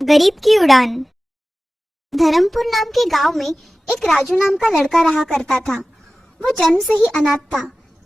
गरीब की उड़ान। धर्मपुर नाम के गांव में एक राजू नाम का लड़का रहा करता था। वो जन्म से ही अनाथ था,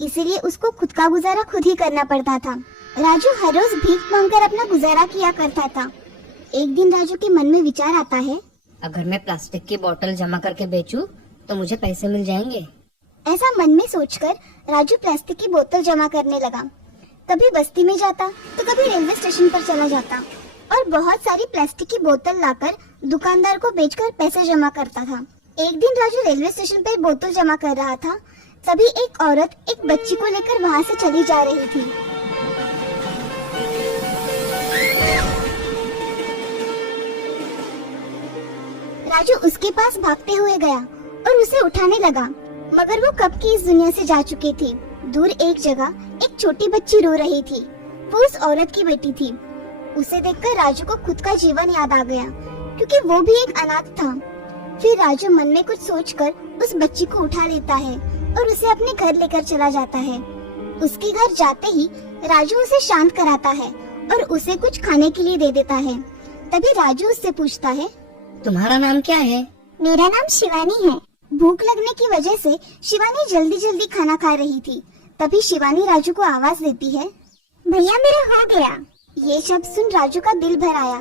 इसीलिए उसको खुद का गुजारा खुद ही करना पड़ता था। राजू हर रोज भीख मांगकर अपना गुजारा किया करता था। एक दिन राजू के मन में विचार आता है, अगर मैं प्लास्टिक की बोतल जमा करके बेचूं तो मुझे पैसे मिल जाएंगे। ऐसा मन में सोचकर राजू प्लास्टिक की बोतल जमा करने लगा। कभी बस्ती में जाता तो कभी रेलवे स्टेशन पर चला जाता और बहुत सारी प्लास्टिक की बोतल लाकर दुकानदार को बेचकर पैसे जमा करता था। एक दिन राजू रेलवे स्टेशन पर बोतल जमा कर रहा था, तभी एक औरत एक बच्ची को लेकर वहाँ से चली जा रही थी। राजू उसके पास भागते हुए गया और उसे उठाने लगा, मगर वो कब की इस दुनिया से जा चुकी थी। दूर एक जगह एक छोटी बच्ची रो रही थी। वो उस औरत की बेटी थी। उसे देखकर राजू को खुद का जीवन याद आ गया, क्योंकि वो भी एक अनाथ था। फिर राजू मन में कुछ सोचकर उस बच्ची को उठा लेता है और उसे अपने घर लेकर चला जाता है। उसके घर जाते ही राजू उसे शांत कराता है और उसे कुछ खाने के लिए दे देता है। तभी राजू उससे पूछता है, तुम्हारा नाम क्या है? मेरा नाम शिवानी है। भूख लगने की वजह से शिवानी जल्दी जल्दी खाना खा रही थी। तभी शिवानी राजू को आवाज देती है, भैया मेरा हो गया। ये शब्द सुन राजू का दिल भर आया।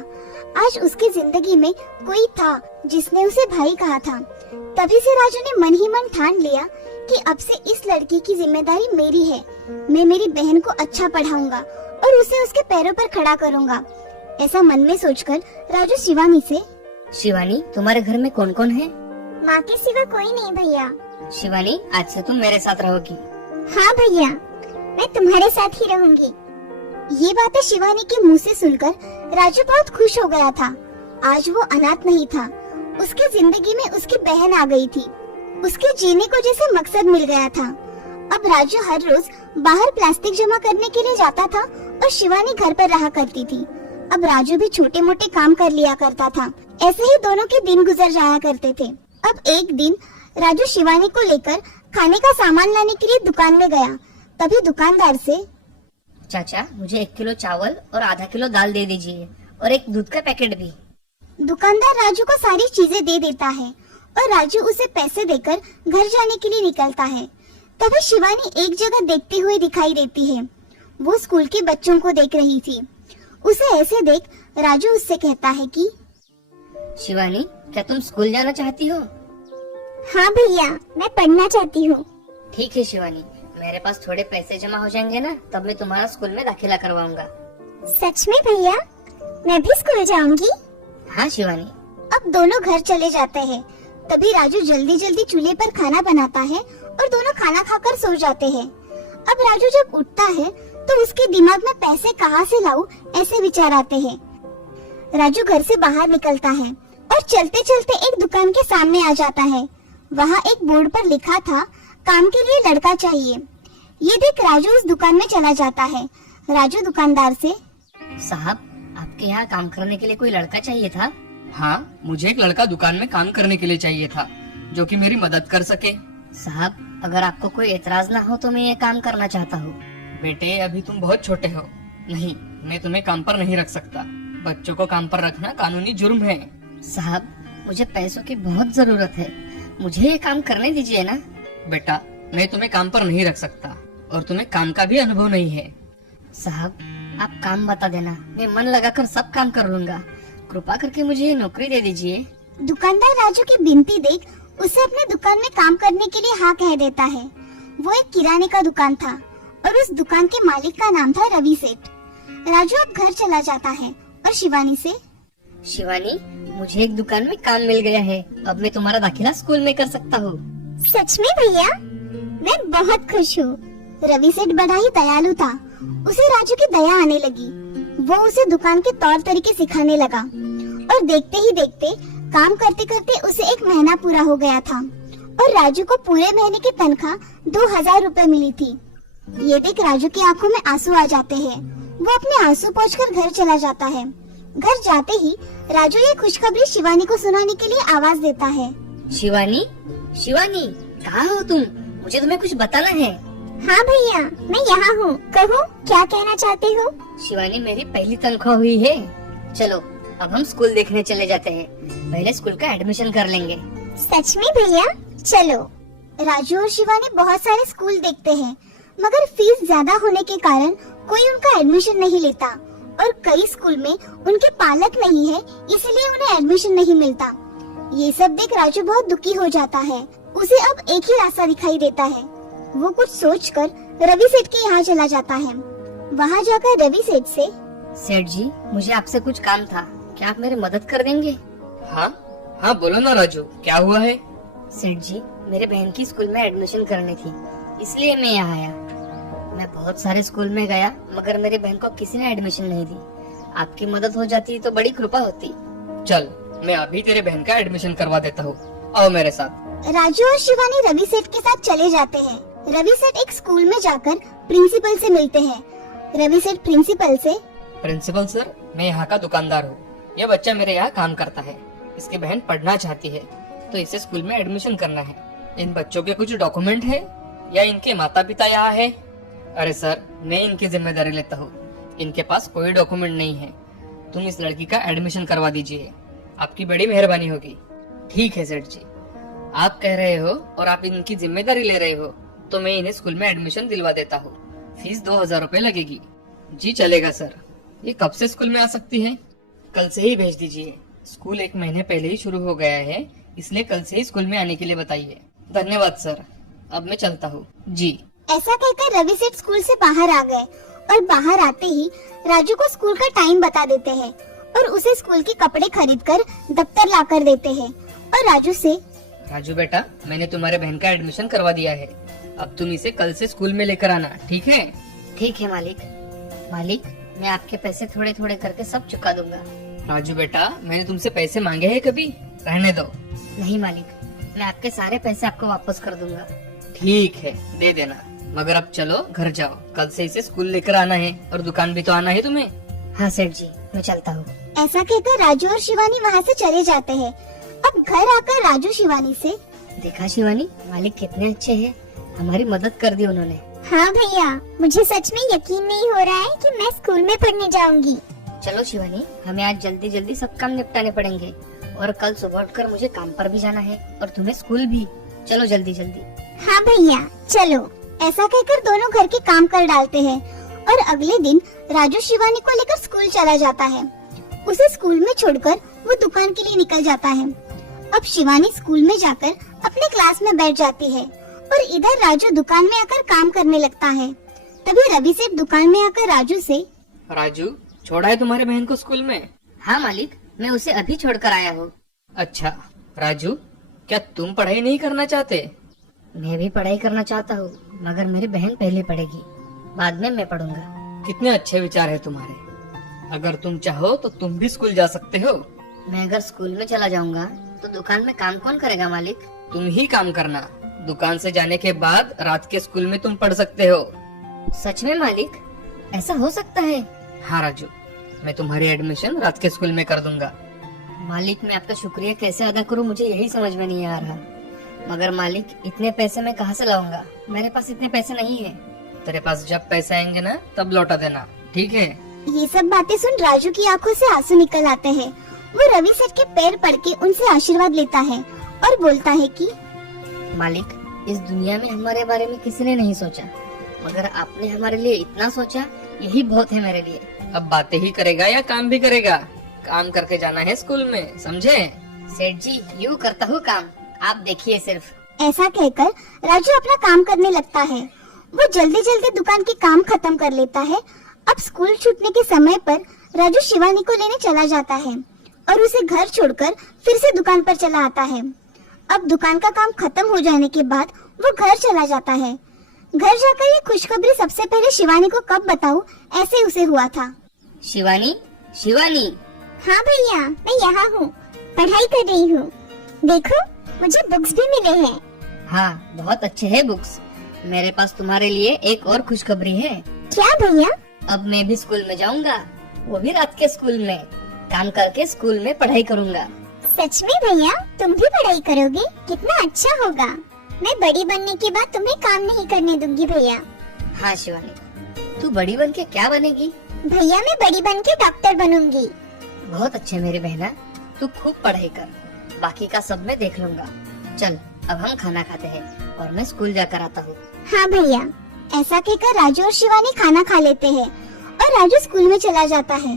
आज उसकी जिंदगी में कोई था जिसने उसे भाई कहा था। तभी से राजू ने मन ही मन ठान लिया कि अब से इस लड़की की जिम्मेदारी मेरी है। मैं मेरी बहन को अच्छा पढ़ाऊंगा और उसे उसके पैरों पर खड़ा करूंगा। ऐसा मन में सोचकर राजू शिवानी से, शिवानी, तुम्हारे घर में कौन कौन है? माँ के सिवा कोई नहीं भैया। शिवानी, आज से तुम मेरे साथ रहोगी। हाँ भैया, मैं तुम्हारे साथ ही रहूंगी। ये बातें शिवानी के मुंह से सुनकर राजू बहुत खुश हो गया था। आज वो अनाथ नहीं था, उसकी जिंदगी में उसकी बहन आ गई थी। उसके जीने को जैसे मकसद मिल गया था। अब राजू हर रोज बाहर प्लास्टिक जमा करने के लिए जाता था और शिवानी घर पर रहा करती थी। अब राजू भी छोटे मोटे काम कर लिया करता था। ऐसे ही दोनों के दिन गुजर जाया करते थे। अब एक दिन राजू शिवानी को लेकर खाने का सामान लाने के लिए दुकान में गया। तभी दुकानदार से, चाचा, मुझे 1 किलो चावल और आधा किलो दाल दे दीजिए और एक दूध का पैकेट भी। दुकानदार राजू को सारी चीजें दे देता है और राजू उसे पैसे देकर घर जाने के लिए निकलता है। तभी शिवानी एक जगह देखते हुए दिखाई देती है। वो स्कूल के बच्चों को देख रही थी। उसे ऐसे देख राजू उससे कहता है कि, शिवानी, क्या तुम स्कूल जाना चाहती हो? हाँ भैया, मैं पढ़ना चाहती हूँ। ठीक है शिवानी, मेरे पास थोड़े पैसे जमा हो जाएंगे ना, तब मैं तुम्हारा स्कूल में दाखिला करवाऊंगा। सच में भैया? मैं भी स्कूल जाऊंगी। हाँ शिवानी। अब दोनों घर चले जाते हैं। तभी राजू जल्दी जल्दी चूल्हे पर खाना बनाता है और दोनों खाना खाकर सो जाते हैं। अब राजू जब उठता है तो उसके दिमाग में पैसे कहाँ से लाऊं ऐसे विचार आते हैं। राजू घर से बाहर निकलता है और चलते चलते एक दुकान के सामने आ जाता है। वहाँ एक बोर्ड पर लिखा था, काम के लिए लड़का चाहिए। ये देख राजू उस दुकान में चला जाता है। राजू दुकानदार से, साहब, आपके यहाँ काम करने के लिए कोई लड़का चाहिए था? हाँ, मुझे एक लड़का दुकान में काम करने के लिए चाहिए था, जो कि मेरी मदद कर सके। साहब, अगर आपको कोई एतराज ना हो तो मैं ये काम करना चाहता हूँ। बेटे, अभी तुम बहुत छोटे हो। नहीं, मैं तुम्हें काम पर नहीं रख सकता। बच्चों को काम पर रखना कानूनी जुर्म है। साहब, मुझे पैसों की बहुत जरूरत है, मुझे ये काम करने दीजिए ना। बेटा, मैं तुम्हें काम पर नहीं रख सकता और तुम्हें काम का भी अनुभव नहीं है। साहब, आप काम बता देना, मैं मन लगाकर सब काम कर लूंगा। कृपा करके मुझे ये नौकरी दे दीजिए। दुकानदार राजू की विनती देख उसे अपने दुकान में काम करने के लिए हाँ कह देता है। वो एक किराने का दुकान था और उस दुकान के मालिक का नाम था रवि सेठ। राजू अब घर चला जाता है और शिवानी से, शिवानी, मुझे एक दुकान में काम मिल गया है, अब मैं तुम्हारा दाखिला स्कूल में कर सकता हूँ। सच में भैया? मैं बहुत खुश हूँ। रवि सेठ बड़ा ही दयालु था। उसे राजू की दया आने लगी। वो उसे दुकान के तौर तरीके सिखाने लगा और देखते ही देखते काम करते करते उसे 1 महीना पूरा हो गया था और राजू को पूरे महीने की तनख्वाह 2000 रुपए मिली थी। ये देख राजू की आंखों में आंसू आ जाते हैं। वो अपने आंसू पोंछकर घर चला जाता है। घर जाते ही राजू ये खुशखबरी शिवानी को सुनाने के लिए आवाज देता है, शिवानी, शिवानी, कहाँ हो तुम? मुझे तुम्हें कुछ बताना है। हाँ भैया, मैं यहाँ हूँ। कहो, क्या कहना चाहते हो? शिवानी, मेरी पहली तनख्वाह हुई है। चलो अब हम स्कूल देखने चले जाते हैं। पहले स्कूल का एडमिशन कर लेंगे। सच में भैया? चलो। राजू और शिवानी बहुत सारे स्कूल देखते हैं, मगर फीस ज्यादा होने के कारण कोई उनका एडमिशन नहीं लेता और कई स्कूल में उनके पालक नहीं है, इसलिए उन्हें एडमिशन नहीं मिलता। ये सब देख राजू बहुत दुखी हो जाता है। उसे अब एक ही रास्ता दिखाई देता है। वो कुछ सोचकर रवि सेठ के यहाँ चला जाता है। वहाँ जाकर रवि सेठ से, सेठ जी, मुझे आपसे कुछ काम था, क्या आप मेरी मदद कर देंगे? हाँ हाँ, बोलो ना राजू, क्या हुआ है? सेठ जी, मेरे बहन की स्कूल में एडमिशन करनी थी, इसलिए मैं यहाँ आया। मैं बहुत सारे स्कूल में गया, मगर मेरी बहन को किसी ने एडमिशन नहीं दी। आपकी मदद हो जाती तो बड़ी कृपा होती। चल, मैं अभी तेरे बहन का एडमिशन करवा देता हूँ, आओ मेरे साथ। राजू और शिवानी रवि सेठ के साथ चले जाते हैं। रवि सेठ एक स्कूल में जाकर प्रिंसिपल से मिलते हैं। रवि सेठ प्रिंसिपल से, प्रिंसिपल सर, मैं यहाँ का दुकानदार हूँ। यह बच्चा मेरे यहाँ काम करता है। इसकी बहन पढ़ना चाहती है, तो इसे स्कूल में एडमिशन करना है। इन बच्चों के कुछ डॉक्यूमेंट है या इनके माता पिता यहाँ है? अरे सर, मैं इनकी जिम्मेदारी लेता हूँ। इनके पास कोई डॉक्यूमेंट नहीं है। तुम इस लड़की का एडमिशन करवा दीजिए, आपकी बड़ी मेहरबानी होगी। ठीक है सेठ जी, आप कह रहे हो और आप इनकी जिम्मेदारी ले रहे हो, तो मैं इन्हें स्कूल में एडमिशन दिलवा देता हूँ। फीस 2000 रूपए लगेगी। जी चलेगा सर। ये कब से स्कूल में आ सकती है? कल से ही भेज दीजिए। स्कूल 1 महीने पहले ही शुरू हो गया है, इसलिए कल से ही स्कूल में आने के लिए बताइए। धन्यवाद सर, अब मैं चलता हूँ। जी। ऐसा कहकर रवि सेठ स्कूल से बाहर आ गए और बाहर आते ही राजू को स्कूल का टाइम बता देते हैं और उसे स्कूल के कपड़े खरीदकर दफ्तर लाकर देते हैं और राजू से, राजू बेटा, मैंने तुम्हारे बहन का एडमिशन करवा दिया है। अब तुम इसे कल से स्कूल में लेकर आना, ठीक है? ठीक है मालिक। मालिक, मैं आपके पैसे थोड़े थोड़े करके सब चुका दूंगा। राजू बेटा, मैंने तुमसे पैसे मांगे हैं कभी? रहने दो। नहीं मालिक, मैं आपके सारे पैसे आपको वापस कर दूंगा। ठीक है, दे देना। मगर अब चलो घर जाओ, कल से इसे स्कूल लेकर आना है और दुकान भी तो आना है तुम्हें। हाँ सेठ जी, मैं चलता हूँ। ऐसा कहकर राजू और शिवानी वहाँ से चले जाते हैं। अब घर आकर राजू शिवानी से, देखा शिवानी, मालिक कितने अच्छे हैं, हमारी मदद कर दी उन्होंने। हाँ भैया, मुझे सच में यकीन नहीं हो रहा है कि मैं स्कूल में पढ़ने जाऊंगी। चलो शिवानी, हमें आज जल्दी जल्दी सब काम निपटाने पड़ेंगे और कल सुबह उठकर मुझे काम पर भी जाना है और तुम्हें स्कूल भी। चलो जल्दी जल्दी। हाँ भैया, चलो। ऐसा कहकर दोनों घर के काम कर डालते हैं और अगले दिन राजू शिवानी को लेकर स्कूल चला जाता है। उसे स्कूल में छोड़कर वो दुकान के लिए निकल जाता है। अब शिवानी स्कूल में जाकर अपने क्लास में बैठ जाती है और इधर राजू दुकान में आकर काम करने लगता है। तभी रवि सेठ दुकान में आकर राजू से, राजू, छोड़ा है तुम्हारे बहन को स्कूल में? हाँ मालिक, मैं उसे अभी छोड़कर आया हूँ। अच्छा राजू, क्या तुम पढ़ाई नहीं करना चाहते? मैं भी पढ़ाई करना चाहता हूँ, मगर मेरी बहन पहले पढ़ेगी, बाद में मैं पढ़ूंगा। कितने अच्छे विचार है तुम्हारे। अगर तुम चाहो तो तुम भी स्कूल जा सकते हो। मैं अगर स्कूल में चला जाऊंगा तो दुकान में काम कौन करेगा मालिक? तुम ही काम करना। दुकान से जाने के बाद रात के स्कूल में तुम पढ़ सकते हो। सच में मालिक, ऐसा हो सकता है? हाँ राजू, मैं तुम्हारी एडमिशन रात के स्कूल में कर दूंगा। मालिक, मैं आपका शुक्रिया कैसे अदा करूँ, मुझे यही समझ में नहीं आ रहा। मगर मालिक, इतने पैसे मैं कहाँ से लाऊंगा? मेरे पास इतने पैसे नहीं है। तेरे पास जब पैसे आएंगे ना, तब लौटा देना, ठीक है? ये सब बातें सुन राजू की आंखों से आंसू निकल आते हैं। वो रवि सेठ के पैर पड़ के उनसे आशीर्वाद लेता है और बोलता है कि मालिक, इस दुनिया में हमारे बारे में किसी ने नहीं सोचा, मगर आपने हमारे लिए इतना सोचा, यही बहुत है मेरे लिए। अब बातें ही करेगा या काम भी करेगा? काम करके जाना है स्कूल में, समझे? सेठ जी, यूँ करता हूँ काम, आप देखिए सिर्फ। ऐसा कहकर राजू अपना काम करने लगता है। वो जल्दी जल्दी दुकान के काम खत्म कर लेता है। अब स्कूल छूटने के समय पर राजू शिवानी को लेने चला जाता है और उसे घर छोड़कर फिर से दुकान पर चला आता है। अब दुकान का काम खत्म हो जाने के बाद वो घर चला जाता है। घर जाकर ये खुशखबरी सबसे पहले शिवानी को कब बताऊं, ऐसे उसे हुआ था। शिवानी, शिवानी। हाँ भैया, मैं यहाँ हूँ, पढ़ाई कर रही हूँ। देखो, मुझे बुक्स भी मिले हैं। हाँ, बहुत अच्छे है बुक्स। मेरे पास तुम्हारे लिए एक और खुशखबरी है। क्या भैया? अब मैं भी स्कूल में जाऊंगा, वो भी रात के स्कूल में। काम करके स्कूल में पढ़ाई करूंगा। सच में भैया, तुम भी पढ़ाई करोगे? कितना अच्छा होगा। मैं बड़ी बनने के बाद तुम्हें काम नहीं करने दूंगी भैया। हाँ शिवानी, तू बड़ी बन के क्या बनेगी? भैया, मैं बड़ी बन के डॉक्टर बनूंगी। बहुत अच्छे मेरी बहना, तू खूब पढ़ाई कर, बाकी का सब मैं देख लूंगा। चल अब हम खाना खाते हैं और मैं स्कूल जाकर आता हूँ। हाँ भैया। ऐसा कहकर राजू और शिवानी खाना खा लेते हैं और राजू स्कूल में चला जाता है।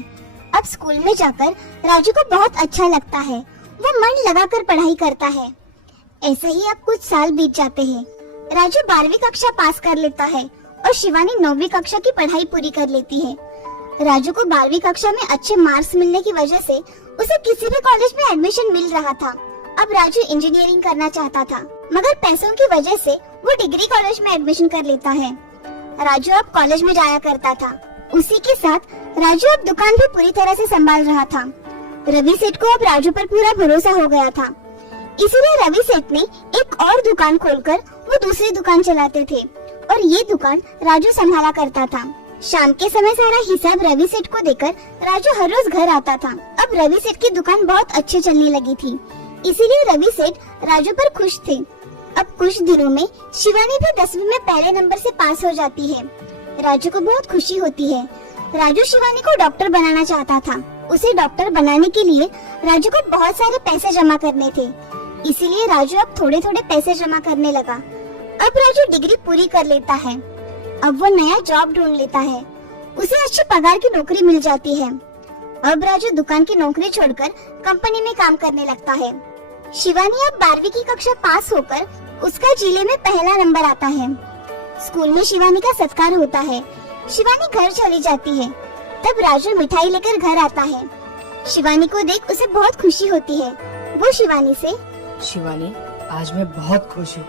अब स्कूल में जाकर राजू को बहुत अच्छा लगता है, वो मन लगाकर पढ़ाई करता है। ऐसे ही अब कुछ साल बीत जाते हैं। राजू 12वीं कक्षा पास कर लेता है और शिवानी 9वीं कक्षा की पढ़ाई पूरी कर लेती है। राजू को 12वीं कक्षा में अच्छे मार्क्स मिलने की वजह से उसे किसी भी कॉलेज में एडमिशन मिल रहा था। अब राजू इंजीनियरिंग करना चाहता था, मगर पैसों की वजह से वो डिग्री कॉलेज में एडमिशन कर लेता है। राजू अब कॉलेज में जाया करता था। उसी के साथ राजू अब दुकान भी पूरी तरह से संभाल रहा था। रवि सेठ को अब राजू पर पूरा भरोसा हो गया था, इसीलिए रवि सेठ ने एक और दुकान खोलकर वो दूसरी दुकान चलाते थे और ये दुकान राजू संभाला करता था। शाम के समय सारा हिसाब रवि सेठ को देकर राजू हर रोज घर आता था। अब रवि सेठ की दुकान बहुत अच्छे चलने लगी थी, इसीलिए रवि सेठ राजू पर खुश थे। अब कुछ दिनों में शिवानी भी 10वीं में पहले नंबर से पास हो जाती है। राजू को बहुत खुशी होती है। राजू शिवानी को डॉक्टर बनाना चाहता था। उसे डॉक्टर बनाने के लिए राजू को बहुत सारे पैसे जमा करने थे, इसीलिए राजू अब थोड़े थोड़े पैसे जमा करने लगा। अब राजू डिग्री पूरी कर लेता है। अब वो नया जॉब ढूंढ लेता है। उसे अच्छी पगार की नौकरी मिल जाती है। अब राजू दुकान की नौकरी छोड़कर कंपनी में काम करने लगता है। शिवानी अब 12वीं की कक्षा पास होकर उसका जिले में पहला नंबर आता है। स्कूल में शिवानी का सत्कार होता है। शिवानी घर चली जाती है। तब राजू मिठाई लेकर घर आता है। शिवानी को देख उसे बहुत खुशी होती है। वो शिवानी से, शिवानी, आज मैं बहुत खुश हूँ।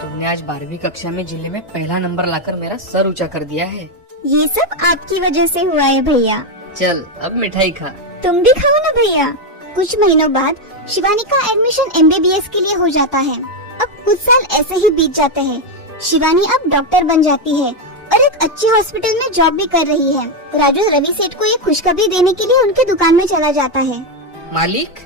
तुमने आज 12वीं कक्षा में जिले में पहला नंबर लाकर मेरा सर ऊंचा कर दिया है। ये सब आपकी वजह से हुआ है भैया। चल अब मिठाई खा। तुम भी खाओ ना भैया। कुछ महीनों बाद शिवानी का एडमिशन MBBS के लिए हो जाता है। अब कुछ साल ऐसे ही बीत जाते हैं। शिवानी अब डॉक्टर बन जाती है और एक अच्छी हॉस्पिटल में जॉब भी कर रही है। राजू रवि सेठ को ये खुशखबरी देने के लिए उनके दुकान में चला जाता है। मालिक,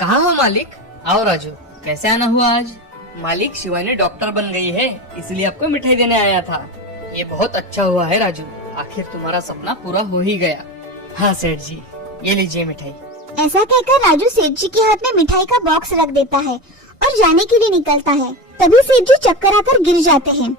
कहाँ हो मालिक? आओ राजू, कैसे आना हुआ आज? मालिक, शिवानी डॉक्टर बन गई है, इसलिए आपको मिठाई देने आया था। ये बहुत अच्छा हुआ है राजू, आखिर तुम्हारा सपना पूरा हो ही गया। हाँ सेठ जी, ये लीजिए मिठाई। ऐसा कहकर राजू सेठ जी के हाथ में मिठाई का बॉक्स रख देता है और जाने के लिए निकलता है। तभी सेठ जी चक्कर आकर गिर जाते हैं।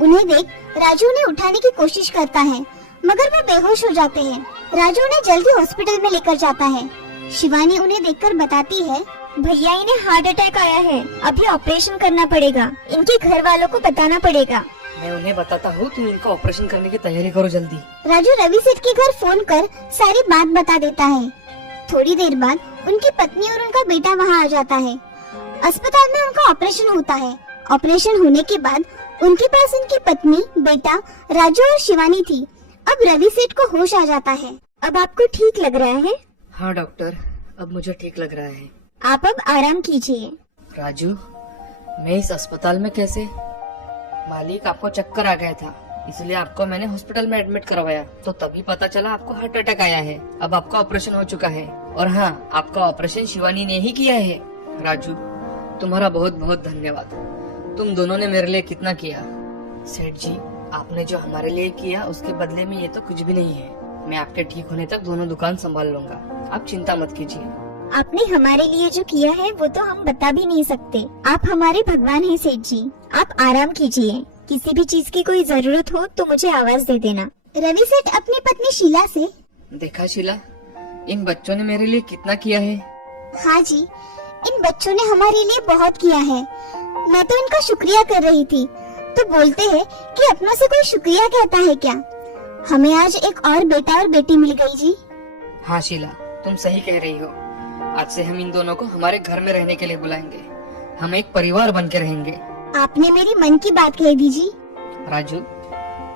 उन्हें देख राजू उन्हें उठाने की कोशिश करता है, मगर वो बेहोश हो जाते हैं। राजू उन्हें जल्दी हॉस्पिटल में लेकर जाता है। शिवानी उन्हें देखकर बताती है, भैया इन्हें हार्ट अटैक आया है, अभी ऑपरेशन करना पड़ेगा, इनके घर वालों को बताना पड़ेगा। मैं उन्हें बताता हूँ, तुम इनका ऑपरेशन करने की तैयारी करो जल्दी। राजू रवि सेठ के घर फोन कर सारी बात बता देता है। थोड़ी देर बाद उनकी पत्नी और उनका बेटा वहाँ आ जाता है। अस्पताल में उनका ऑपरेशन होता है। ऑपरेशन होने के बाद उनके पास उनकी पत्नी, बेटा, राजू और शिवानी थी। अब रवि सेठ को होश आ जाता है। अब आपको ठीक लग रहा है? हाँ डॉक्टर, अब मुझे ठीक लग रहा है। आप अब आराम कीजिए। राजू, मैं इस अस्पताल में कैसे? मालिक, आपको चक्कर आ गया था, इसलिए आपको मैंने हॉस्पिटल में एडमिट करवाया, तो तभी पता चला आपको हार्ट अटैक आया है। अब आपका ऑपरेशन हो चुका है और हाँ, आपका ऑपरेशन शिवानी ने ही किया है। राजू, तुम्हारा बहुत बहुत धन्यवाद। तुम दोनों ने मेरे लिए कितना किया। सेठ जी, आपने जो हमारे लिए किया उसके बदले में ये तो कुछ भी नहीं है। मैं आपके ठीक होने तक दोनों दुकान संभाल लूंगा, आप चिंता मत कीजिए। आपने हमारे लिए जो किया है वो तो हम बता भी नहीं सकते। आप हमारे भगवान हैं सेठ जी। आप आराम कीजिए। किसी भी चीज की कोई जरूरत हो तो मुझे आवाज दे देना। रवि सेठ अपनी पत्नी शीला से, देखा शीला, इन बच्चों ने मेरे लिए कितना किया है। हाँ जी, इन बच्चों ने हमारे लिए बहुत किया है। मैं तो इनका शुक्रिया कर रही थी, तो बोलते हैं कि अपनों से कोई शुक्रिया कहता है क्या। हमें आज एक और बेटा और बेटी मिल गई जी। हाँ शीला, तुम सही कह रही हो। आज से हम इन दोनों को हमारे घर में रहने के लिए बुलाएंगे। हम एक परिवार बन के रहेंगे। आपने मेरी मन की बात कह दी जी। राजू,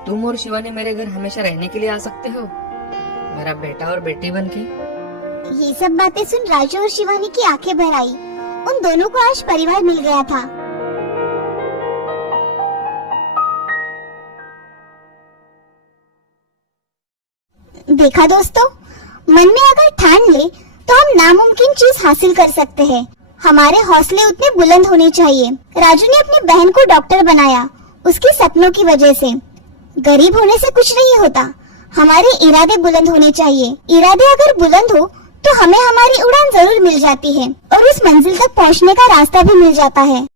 तुम और शिवानी मेरे घर हमेशा रहने के लिए आ सकते हो, मेरा बेटा और बेटी बन के। ये सब बातें सुन राजू और शिवानी की आंखें भर आई। उन दोनों को आज परिवार मिल गया था। देखा दोस्तों, मन में अगर ठान ले तो हम नामुमकिन चीज हासिल कर सकते हैं। हमारे हौसले उतने बुलंद होने चाहिए। राजू ने अपनी बहन को डॉक्टर बनाया उसके सपनों की वजह से। गरीब होने से कुछ नहीं होता, हमारे इरादे बुलंद होने चाहिए। इरादे अगर बुलंद हो तो हमें हमारी उड़ान जरूर मिल जाती है और उस मंजिल तक पहुंचने का रास्ता भी मिल जाता है।